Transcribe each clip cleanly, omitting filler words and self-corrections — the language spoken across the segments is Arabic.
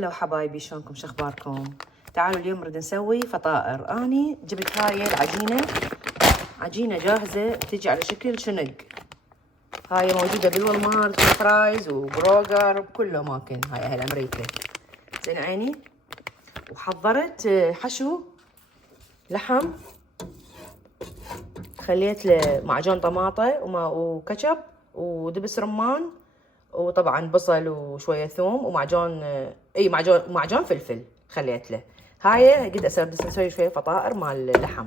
هلا حبايبي، شلونكم؟ شخباركم؟ تعالوا اليوم نريد نسوي فطائر. اني جبت هاي العجينه، عجينه جاهزه تجي على شكل شنق. هاي موجوده بالوالمارت وفرايز وبروجر بكل اماكن، هاي اهل امريكا. زين عيني. وحضرت حشو لحم، خليت له معجون طماطه وكاتشب ودبس رمان، وطبعا بصل وشويه ثوم ومعجون معجون فلفل خليت له. هاي قد اسوي شويه فطائر مال اللحم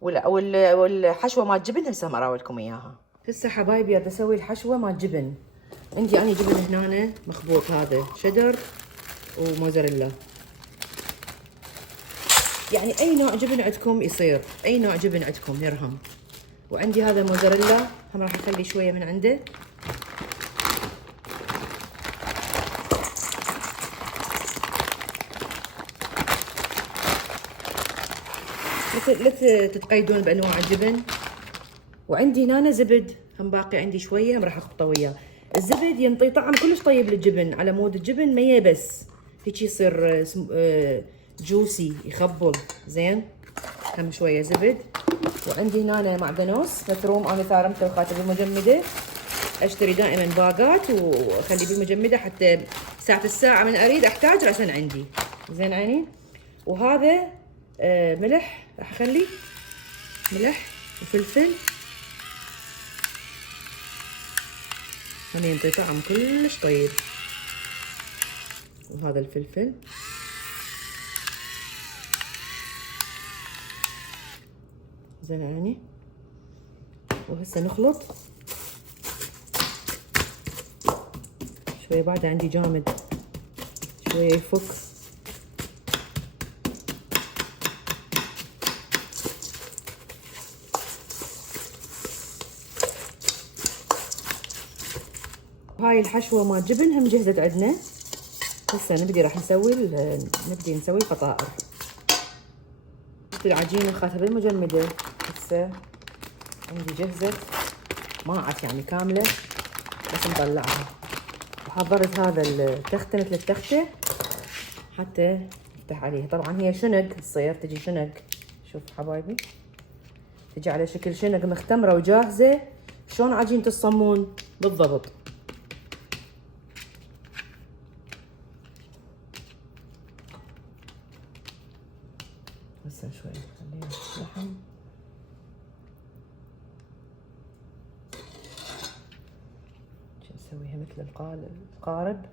والحشوه مال جبن. هسه اراولكم اياها. هسه حبايبي بدي اسوي الحشوه مال جبن. عندي انا جبن هنا مخبوط، هذا شيدر وموزاريلا، يعني اي نوع جبن عندكم يصير، اي نوع جبن عندكم يرهم. وعندي هذا موزاريلا هم راح اخلي شويه من عنده. لا تتقيدون بانواع الجبن. وعندي هنا زبد هم باقي عندي شويه، هم راح اخبطه وياه. الزبد ينطي طعم كلش طيب للجبن، على مود الجبن ما يبس هيك يصير جوسي يخبل زين. هم شويه زبد. وعندي هنا معدنوس متروم، انا ثارمته وخاتم بالمجمده. اشتري دائما باقات واخلي بالمجمده حتى ساعه الساعه من اريد احتاج راسا عندي. زين عيني. وهذا ملح، راح اخلي ملح وفلفل، هم ينطي طعم كلش طيب. وهذا الفلفل. زين عيني. وهسه نخلط شويه، بعد عندي جامد شويه يفك. هاي الحشوه مال جبن هم جهزت عندنا. هسه راح نبدي نسوي الفطائر. العجينه خاتها بالمجمده، هسه عندي جهزت ماعت يعني كامله، بس نطلعها. وحضرت هذا التخته مثل التخته حتى نفتح عليها. طبعا هي شنق تصير، تجي شنق. شوف حبايبي، تجي على شكل شنق مختمره وجاهزه، شلون عجينه الصمون بالضبط. هسه شوي نخليها لحم. نسويها مثل القارب،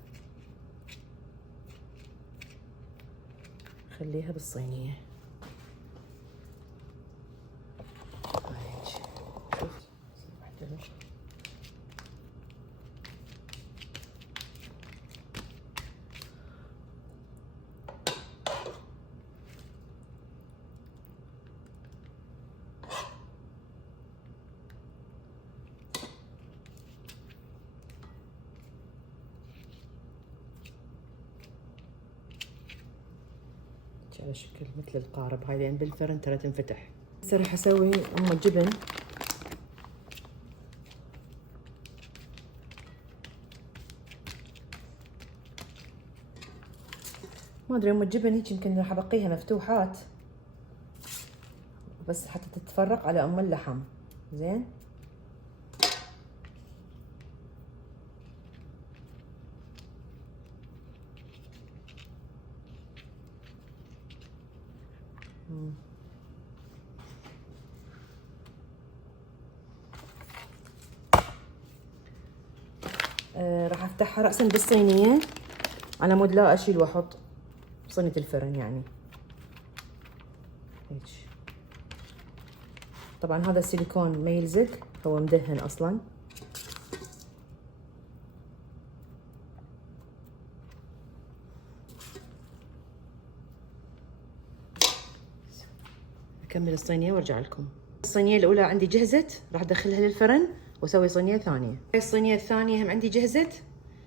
خليها بالصينيه. على شكل مثل القارب هاي، لان بالفرن ترى تنفتح. هسه راح اسوي الجبن. ما ادري الجبن هيك يمكن راح ابقيها مفتوحات بس حتى تتفرق على اللحم. زين. راح افتحها رأسا بالصينية على مود لا اشيل واحط صينية الفرن يعني هيك. طبعا هذا السيليكون ما يلزق، هو مدهن اصلا. اكمل الصينية وارجع لكم. الصينية الاولى عندي جهزت، راح ادخلها للفرن واسوي صينية ثانية. هاي الصينية الثانية هم عندي جهزت،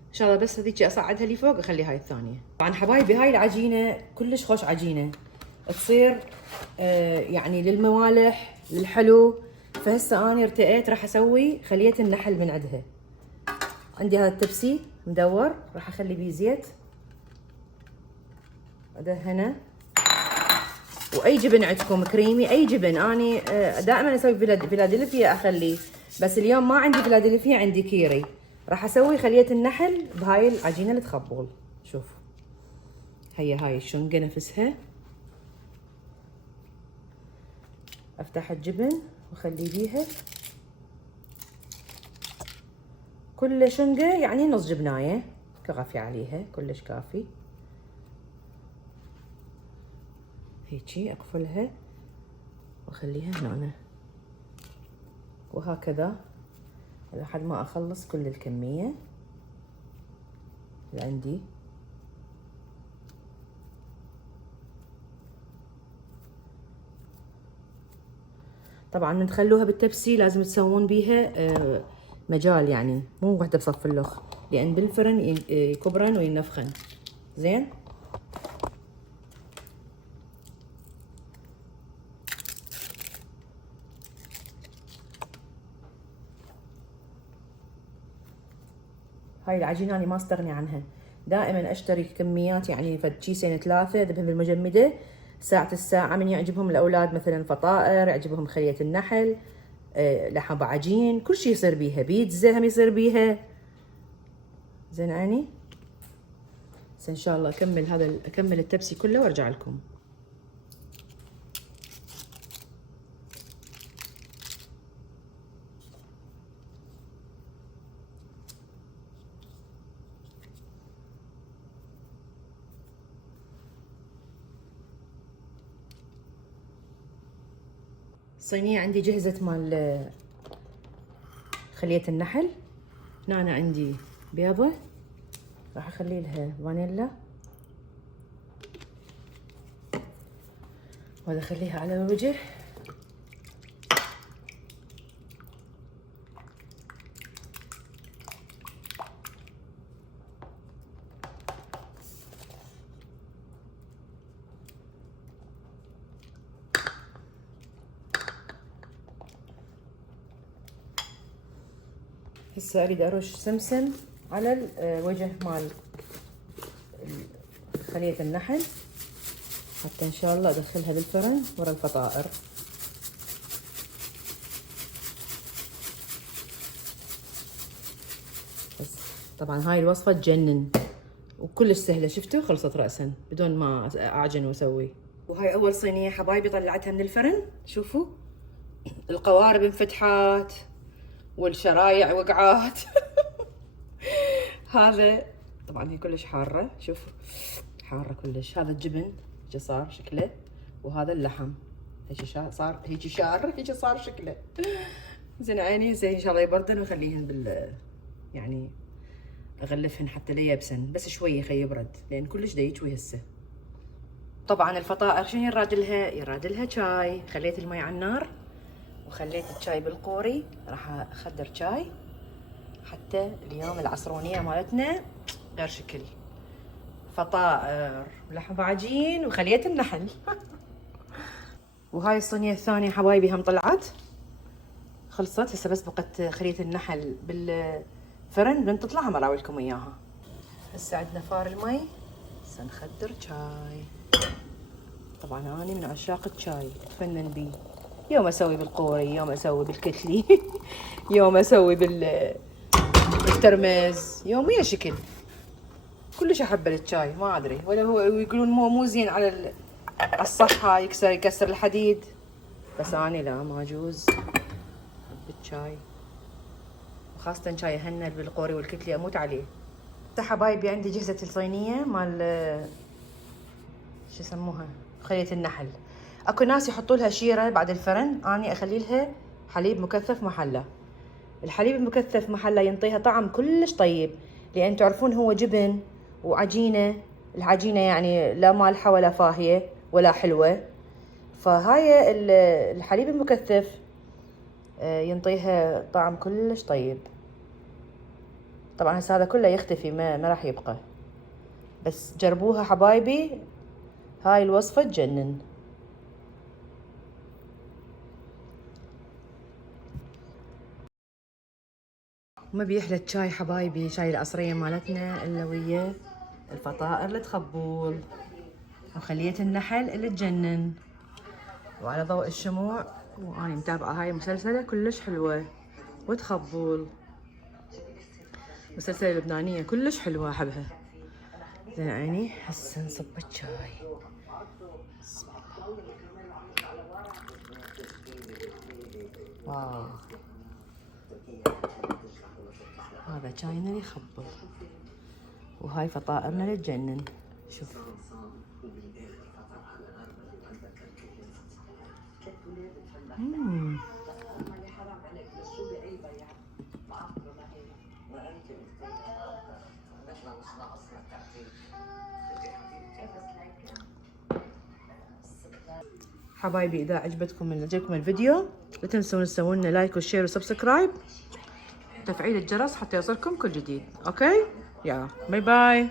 ان شاء الله بس هذيك اصعدها لي فوق اخلي هاي الثانية. طبعا حبايبي هاي العجينة كلش خوش عجينة، تصير يعني للموالح للحلو. فهسه انا ارتئيت راح اسوي خلية النحل من عندها. عندي هذا التبسي مدور، راح اخلي بيه زيت ادهنه. واي جبن عندكم كريمي، اي جبن، اني دائما اسوي فيلادلفيا اخليه، بس اليوم ما عندي فيلادلفيا، عندي كيري. راح اسوي خلية النحل بهاي العجينة التخبول. شوفوا هاي الشنقة نفسها، افتح الجبن واخلي بيها كل شنقة يعني نص جبناية، كافي عليها، كلش كافي. هيجي اقفلها واخليها هنا، وهكذا لحد ما اخلص كل الكمية اللي عندي. طبعا من تخلوها بالتبسي لازم تسوون بيها مجال، يعني مو وحده بصف اللخ، لان بالفرن يكبرن وينفخن. زين. هاي العجينه انا ما استغني عنها، دائما اشتري كميات، يعني فد كيسين 3 اذبهم بالمجمده الساعه من يعجبهم الاولاد، مثلا فطائر، يعجبهم خلية النحل، لحم بعجين، كل شيء يصير بيها، بيتزا هم يصير بيها. زين عيني. بس ان شاء الله اكمل التبسي كله وارجع لكم. الصينية عندي جهزت مال خلية النحل. هنا أنا عندي بيضة، راح اخلي لها فانيلا وادخليها على الوجه. هسه اريد ارش سمسم على الوجه مال خلية النحل، حتى ان شاء الله ادخلها بالفرن ورا الفطائر. بس طبعا هاي الوصفة تجنن وكلش سهلة، شفتوا خلصت رأسا بدون ما اعجن واسوي. وهاي اول صينية حبايبي طلعتها من الفرن، شوفوا القوارب انفتحت والشرايع وقعات. هذا طبعا هي كلش حارة، شوفوا حارة كلش. هذا الجبن هيجي صار شكله، وهذا اللحم هيجي صار هيجي شار، هيجي صار شكله. زين عيني. زين ان شاء الله يبردن واخليهن يعني اغلفهن حتى لا يبسن، بس شويه خليه يبرد لان كلش دا يجوي هسه. طبعا الفطائر شنو يرادلها شاي. خليت المي على النار وخليت الشاي بالقوري، راح اخدر شاي حتى اليوم العصرونيه مالتنا غير شكل. فطائر ولحم بعجين وخلية النحل. وهاي الصينية الثانية حبايبي هم طلعت خلصت، هسه بس بقت خلية النحل بالفرن، من تطلع هم اراويلكم اياها. هسه عندنا فار المي، هسه نخدر شاي. طبعا انا من عشاق الشاي، اتفنن بيه، يوم اسوي بالقوري، يوم اسوي بالكتلي، يوم اسوي بالترمز، يوميا شكل. كلش احب الشاي، ما ادري ولا هو يقولون مو زين على الصحة، يكسر الحديد، بس اني لا ما اجوز احب الشاي، وخاصة شاي هنل بالقوري والكتلي اموت عليه. حبايبي عندي جهزت الصينية مال شو يسموها خلية النحل. اكو ناس يحطوا لها شيرة بعد الفرن، اني اخلي لها حليب مكثف محلى. الحليب المكثف محلى ينطيها طعم كلش طيب، لان تعرفون هو جبن وعجينة، العجينة يعني لا مالحة ولا فاهية ولا حلوة، فهاي الحليب المكثف ينطيها طعم كلش طيب. طبعا هسه هذا كله يختفي، ما راح يبقى، بس جربوها حبايبي، هاي الوصفة تجنن. ما بيحلى الشاي حبايبي، شاي العصرية مالتنا الا ويا الفطائر التخبول. وخلية النحل اللي تجنن، وعلى ضوء الشموع. وأنا متابعة هاي مسلسلة كلش حلوة وتخبل، مسلسلة لبنانية كلش حلوة أحبها. زين عيني هسه نصب الشاي. واو هذا شاينا يخبل، وهاي فطائرنا اللي تجنن. شوف حبايبي، اذا عجبكم الفيديو لا تنسون تسوون لنا لايك وشير وسبسكرايب وتفعيل الجرس حتى يوصلكم كل جديد. اوكي، يا باي باي.